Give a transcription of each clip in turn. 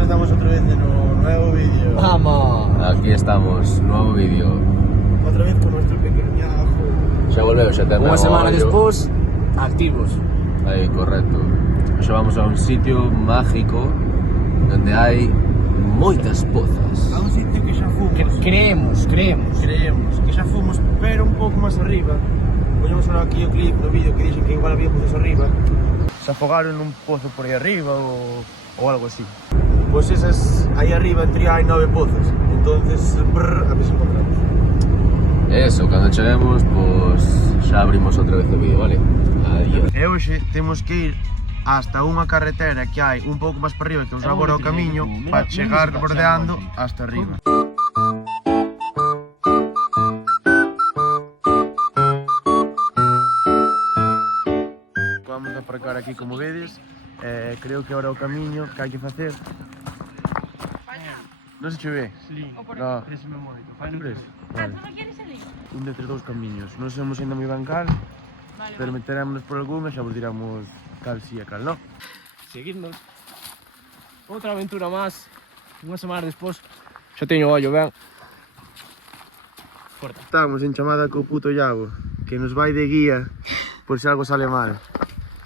tal? Estamos outra vez no nuevo vídeo. Vamos! Aquí estamos, nuevo vídeo. Outra vez con nuestro pequeñajo. Xa volveu, xa ten Unha semana ollo. despois, activos. Aí, correcto. Xa vamos a un sitio mágico donde hai moitas pozas. A un sitio que xa fomos. Creemos. Creemos que xa fomos, pero un pouco máis arriba. Poñemos ahora aquí o clip no vídeo que dixen que igual había pozos arriba. Se afogaron nun pozo por aí arriba ou algo así. Pois esas, aí arriba en teoría hai 9 pozos. Entonces, a ver se encontramos. Eso, cando cheguemos, pues xa abrimos outra vez o vídeo, vale? Adiós. E hoxe temos que ir hasta unha carretera que hai un pouco máis para arriba que nos abora o camiño para chegar bordeando hasta arriba. Vamos a aparcar aquí como vedes. Creo que ahora o camiño que hai que facer. Non se che ve? No. Vale. Un de tres dous camiños. Non sabemos ainda moi ben cal, pero meterémonos por algún e xa vos diramos cal si e cal non. Seguidnos. Outra aventura máis. Unha semana despois, xa teño o ollo, ben. Corta. Estamos en chamada co puto Iago, que nos vai de guía por se algo sale mal.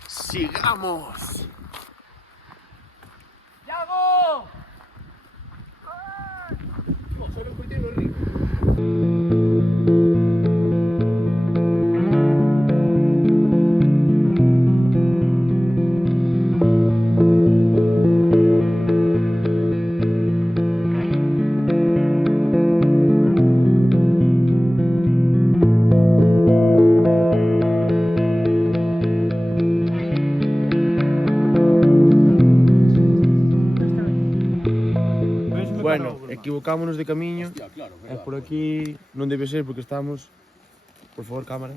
¡Sigamos! ¡Yago! Bueno, equivocámonos de camiño. E por aquí non debe ser porque estamos... Por favor, cámara.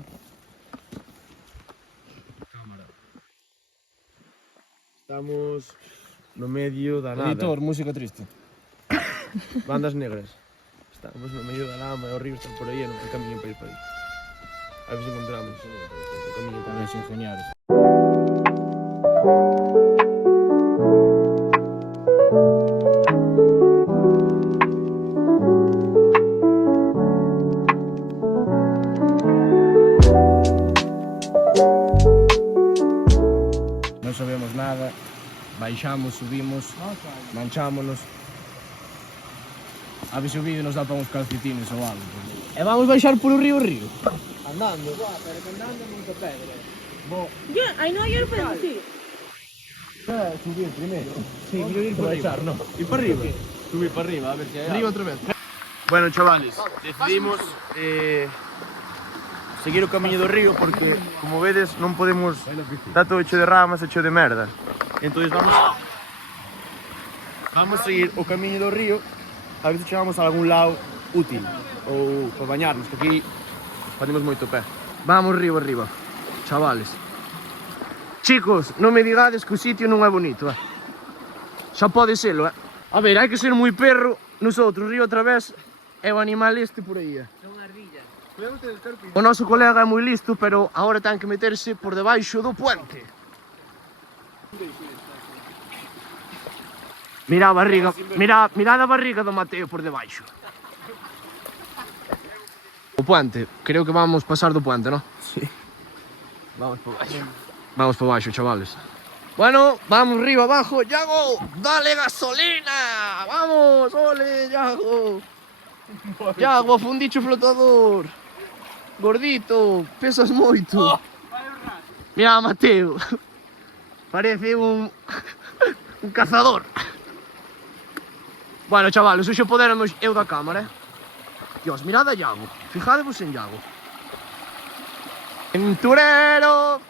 Estamos no medio da nada. Editor, música triste. Bandas negras. Estamos no medio da lama e o río está por aí e non hai camiño para ir para aí. A ver se encontramos o camiño para Para os ingenieros. Non sabemos nada, baixamos, subimos, manchámonos. A ver se o vídeo nos dá para uns calcetines ou algo. E vamos baixar polo río. Andando. Ya, ahí no hay el pedo, sí. Subir primeiro. Sí, quiero ir por baixar, no. Ir para arriba. Subir para arriba, a ver se hai Arriba outra vez. Bueno, chavales, decidimos seguir o camiño do río porque, como vedes, non podemos... Está todo hecho de ramas, hecho de merda. Entonces vamos a seguir o camiño do río a ver se chegamos a algún lado útil ou para bañarnos, que aquí facemos moito pé. Vamos arriba, chavales. Chicos, non me digades que o sitio non é bonito, Xa pode selo, A ver, hai que ser moi perro. Nosotros, río outra vez, é o animal este por aí, Son ardillas. O noso colega é moi listo, pero agora ten que meterse por debaixo do puente. Mira a barriga, mira a barriga do Mateo por debaixo. O puente, creo que vamos pasar do puente, ¿no? Sí. Vamos por baixo. Vamos por baixo, chavales. Bueno, vamos arriba, abajo. Yago, dale gasolina. Vamos, ole, Yago. Yago, fundicho flotador. Gordito, pesas moito. Mira, Mateo. Parece un cazador. Bueno, chavales, hoxe poderamos eu da cámara, Dios, mirad a Yago. Fijadevos en Yago. Aventurero.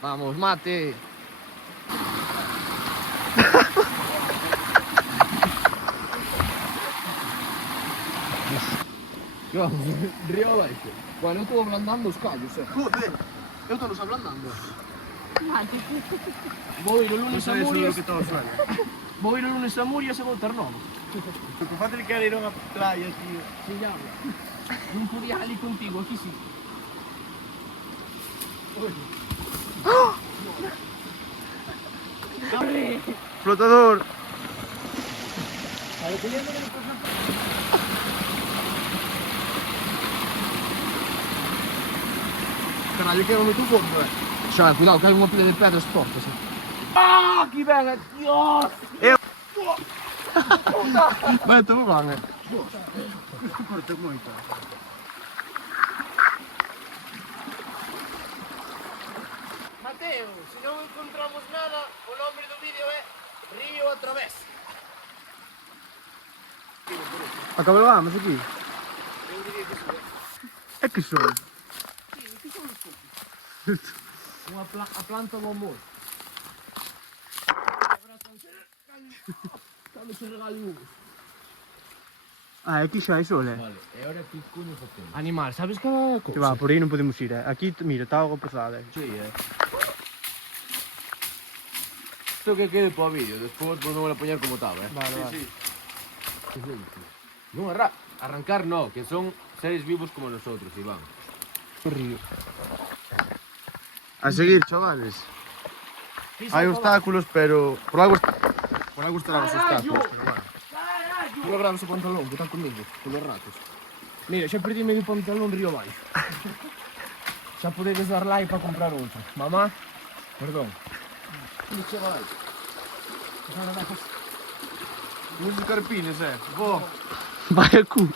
Vamos, mate. Vamos, río abaixo. Bueno, eu estou ablandando os callos, Joder, eu estou nos ablandando. Vou ir o lunes a Murias. Vou ir o lunes a Murias e vou ter novo. Que fácil que era ir a unha playa, tío. Sin agua. Non podía ali contigo, aquí sí. Oye. ¡Oh! Flotador. Caralho, que é o meu fogo, é? Xa, cuidado, que hai unha pilha de pedras fortes. Ah, que venga, Dios! Eu. Vai, tu van, Corta moito. Mateo, se non encontramos nada, o nombre do vídeo é Río a través. Acabalgamos aquí. É que son? A planta do amor. Cando se regale uvas. Ah, aquí xa hai sol, Vale, e ahora que coño facemos? Animal, sabes cada Que va, por aí non podemos ir, Aquí, mira, está algo pesada. Sí, Isto que quede para o vídeo, despois volvemos a poñer como estaba, Vale, vale. Non arrancar no, que son seres vivos como nosotros, Iván. Río. A seguir, chavales. Hai obstáculos, pero por algo estarán os obstáculos, pero bueno. Polo grande o pantalón que están comigo, polos ratos. Mira, xa perdi medio pantalón río abaixo. Xa podedes dar like para comprar outro. Mamá, perdón. Muchos carpines, Bo. Vaya cu.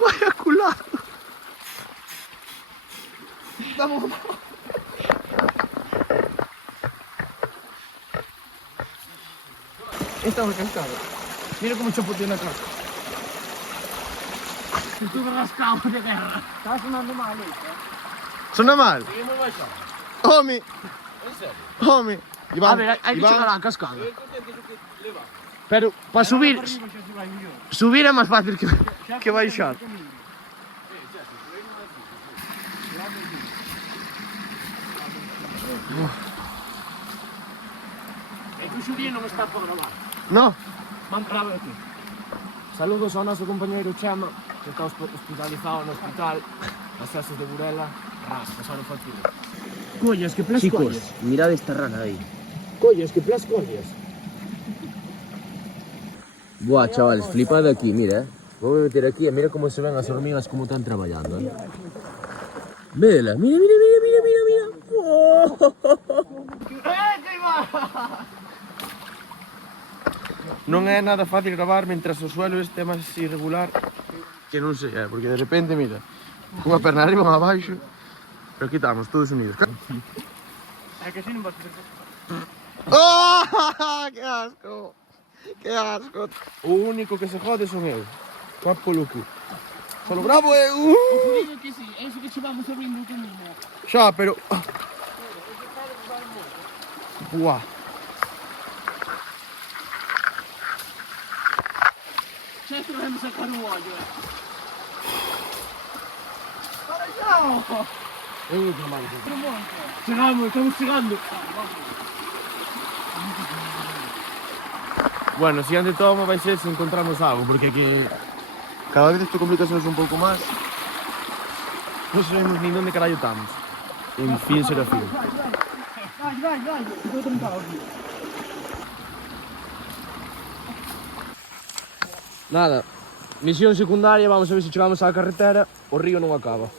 Vaya culado. Vamos. Esta é uma cascada. Mira como chapoteou na casa. Tudo rascado de guerra. Está sonando mal isso, Sona mal? Seguimos baixando. Home, En serio? home. Iván, A ver, hai que Iván, chegar á cascada. Eu contento que leva. Pero para subir, subir é máis fácil que baixar. É que o subir non está para gravar. No, Vamos grave aquí. Saludos ao noso compañeiro Chema, que está hospitalizado no hospital, nas Sesas de Burela. Pasaron factura. Collas, que plas collas. mirad esta rana aí. Collas, que plas collas. Buah, chavales, flipad aquí, mira, Vou me meter aquí e mira como se ven as hormigas como están traballando, Védela, mira, mira, mira, mira, mira, mira. Oh. non é nada fácil gravar mentras o suelo este máis irregular. Que non sei, porque de repente, mira, unha perna arriba, unha abaixo. Pero aquí estamos, todos unidos. É que así non vas a facer. ¡Oh! ¡Qué asco! ¡Qué asco! O único que se jode son eu. Guapo polo cu. Solo bravo é... Digo que sí, é iso que che vamos abrindo o camino. Xa, pero... Buah. Xa te vamos sacar o ollo, É o último, mano. Chegamos, estamos chegando. Bueno, o siguiente tomo vai ser se encontramos algo, porque que... Cada vez isto complicaciones un pouco máis. Non sabemos nin onde carallo estamos. En fin, Serafín. Vai, estou trancado aquí. Nada, misión secundaria, vamos a ver se chegamos á carretera. O río non acaba.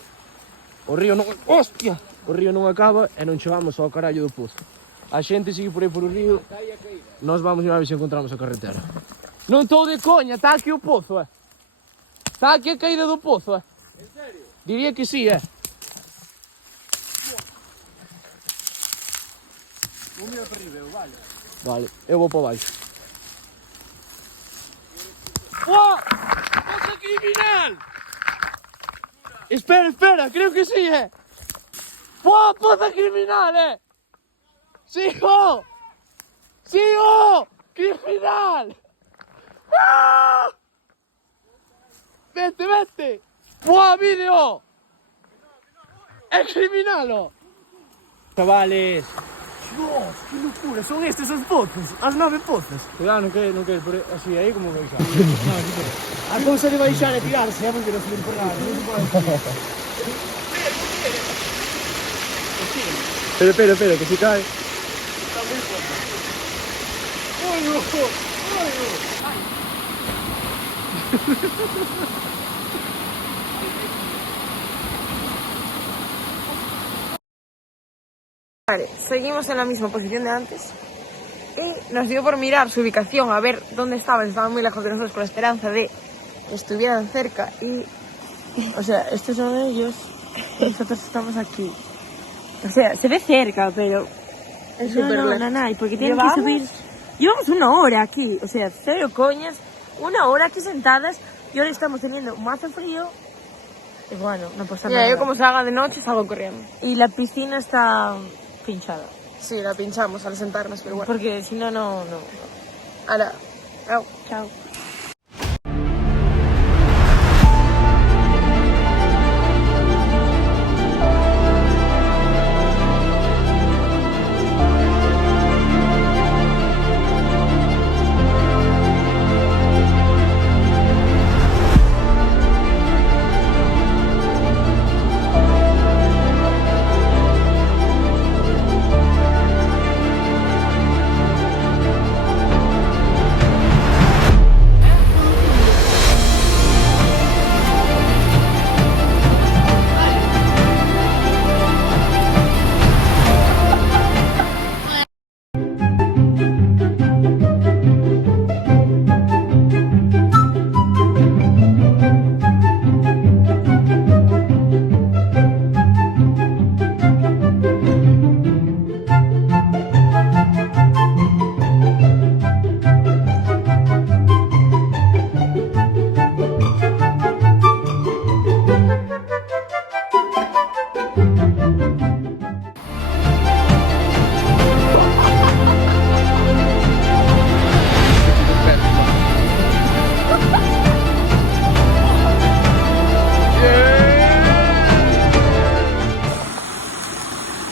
O río non... Hostia! O río non acaba e non chegamos ao carallo do pozo. A xente sigue por aí por o río. Nós vamos ir a ver se encontramos a carretera. Non estou de coña, está aquí o pozo, Está aquí a caída do pozo, En serio? Diría que sí, Un mira para arriba, vale. Vale, eu vou para baixo. ¡Oh! ¡Pozo criminal! Espera, creo que sí, ¡Oh, pozo criminal, ¡Sigo! ¡Criminal! ¡Ah! ¡Vete! ¡Buah, vídeo! ¡Es criminal! Chavales, Dios, que locura, son estes os pozos, as 9 pozos. Cuidado, non queres por así aí como baixar. A cousa de baixar e tirarse, porque non se ven por nada, non se pode. Espera, que se cae. Vale, seguimos en la misma posición de antes. Y nos dio por mirar su ubicación, a ver dónde estaban. Estaban muy lejos de nosotros con la esperanza de que estuvieran cerca. Y, o sea, estos son ellos. Y nosotros estamos aquí. O sea, se ve cerca, pero es súper lejos. No, y porque tienen que subir. Llevamos 1 hora aquí, o sea, cero coñas. 1 hora aquí sentadas y ahora estamos teniendo mazo frío. Y bueno, no pasa nada. Yo como salga de noche salgo corriendo. Y la piscina está pinchada. Sí, la pinchamos al sentarnos, pero bueno. Porque si no, no. Ahora, chao. Chao.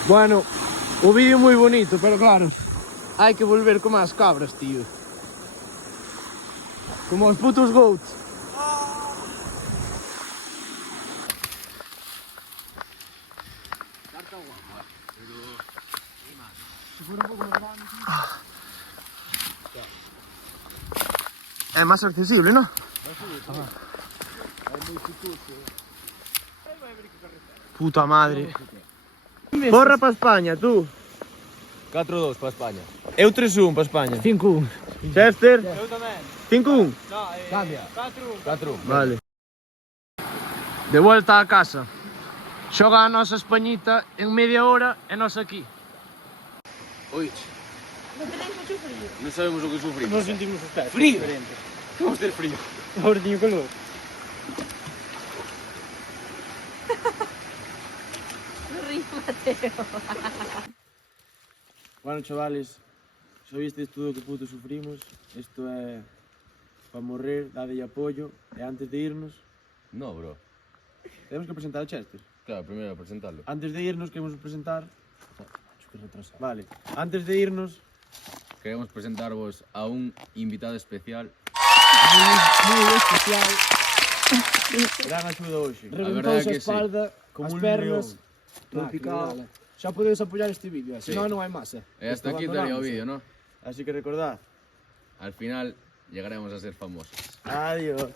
Bueno, o vídeo moi bonito, pero claro, hai que volver como as cabras, tío. Como os putos goats. É máis accesible, ¿no? Puta madre. Porra para España, tú. 4-2 para España. Eu 3-1 para España. 5-1. Chester? Eu tamén. 5-1. Cambia. 4-1. 4-1. Vale. De volta a casa. Xoga a nosa Españita en media hora e nós aquí. Oi. Non sabemos o que sufrimos. Nos sentimos os pés. Frío. Diferentes. Vamos ter frío. Agora teño calor. Bueno, chavales, xa vistes todo o que puto sufrimos. Isto é para morrer, dadelle apoio. E antes de irnos, No, bro. temos que presentar a Chester. Claro, primeiro presentarlo. Antes de irnos, queremos presentar... Vale, antes de irnos, Queremos presentarvos a un invitado especial. Muy especial. gran axuda hoxe. Reventouse a que sí. espalda, Como as un pernas, león. todo picado. Xa podedes apoyar este vídeo, Sí. senón non hai máis, E hasta aquí estaría o vídeo, ¿no? Así que recordad. Al final llegaremos a ser famosos. Adiós.